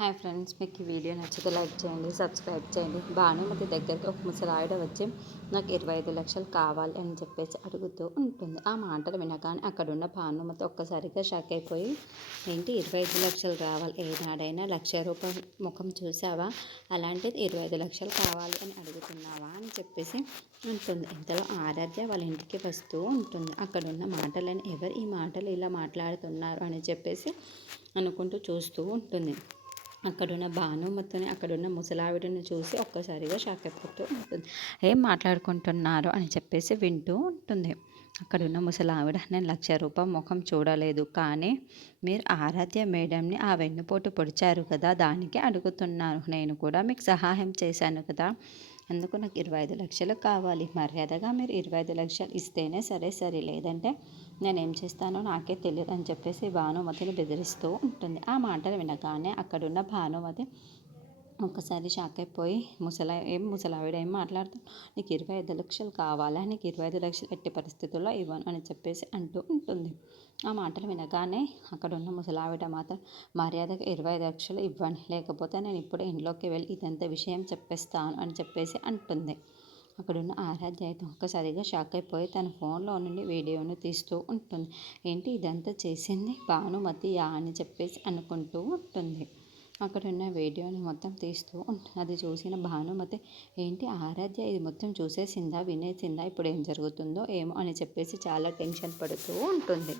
Hi friends, మీకు ఈ video నచ్చితే లైక్ చేయండి, సబ్స్క్రైబ్ చేయండి. భానుమతి దగ్గరికి ఒక ముసలావిడ వచ్చి నాకు 25 లక్షలు కావాలి అని చెప్పేసి అడుగుతూ ఉంటుంది. ఆ మాటలు వినగానే అక్కడున్న భానుమతి ఒక్కసారిగా షాక్ అయిపోయి, ఏంటి 25 లక్షలు రావాలి, ఏనాడైనా ₹1,00,000 ముఖం చూసావా, అలాంటిది 25 లక్షలు కావాలి అని అడుగుతున్నావా అని చెప్పేసి ఉంటుంది. ఇంతలో ఆరాధ్య వాళ్ళ ఇంటికి వస్తూ ఉంటుంది. అక్కడున్న మాటలని ఎవరు ఈ మాటలు ఇలా మాట్లాడుతున్నారు అని చెప్పేసి అనుకుంటూ చూస్తూ ఉంటుంది. అక్కడున్న భానుమతిని, అక్కడున్న ముసలావిడని చూసి ఒక్కసారిగా షాక్ అయిపోతూ ఉంటుంది. ఏం మాట్లాడుకుంటున్నారు అని చెప్పేసి వింటూ ఉంటుంది. అక్కడున్న ముసలావిడ, నేను ₹1,00,000 ముఖం చూడలేదు, కానీ మీరు ఆరాధ్య మేడంని ఆ వెన్నుపోటు పొడిచారు కదా, దానికి అడుగుతున్నాను. నేను కూడా మీకు సహాయం చేశాను కదా, అందుకు నాకు 25 లక్షలు కావాలి. మర్యాదగా మీరు 25 లక్షలు ఇస్తేనే సరే, లేదంటే నేనేం చేస్తానో నాకే తెలియదు అని చెప్పేసి భానుమతిని బెదిరిస్తూ ఉంటుంది. ఆ మాటలు వినగానే అక్కడున్న భానుమతి ఒక్కసారి షాక్ అయిపోయి, ముసలావిడ ఏం మాట్లాడుతూ, నీకు 25 లక్షలు కావాలా, నీకు 25 లక్షలు ఎట్టి పరిస్థితుల్లో ఇవ్వను అని చెప్పేసి అంటూ ఉంటుంది. ఆ మాటలు వినగానే అక్కడున్న ముసలావిడ మాత్రం, మర్యాదగా 25 లక్షలు ఇవ్వండి, లేకపోతే నేను ఇప్పుడే ఇంట్లోకి వెళ్ళి ఇదంతా విషయం చెప్పేస్తాను అని చెప్పేసి అంటుంది. అక్కడున్న ఆరాధ్య అయితే ఒక్కసారిగా షాక్ అయిపోయి తన ఫోన్లో నుండి వీడియోను తీస్తూ ఉంటుంది. ఏంటి ఇదంతా చేసింది భానుమతియా అని చెప్పేసి అనుకుంటూ ఉంటుంది. అక్కడున్న వీడియోని మొత్తం తీస్తూ ఉంటుంది. అది చూసిన భానుమతి, ఏంటి ఆరాధ్య ఇది మొత్తం చూసేసిందా, వినేసిందా, ఇప్పుడు ఏం జరుగుతుందో ఏమో అని చెప్పేసి చాలా టెన్షన్ పడుతూ ఉంటుంది.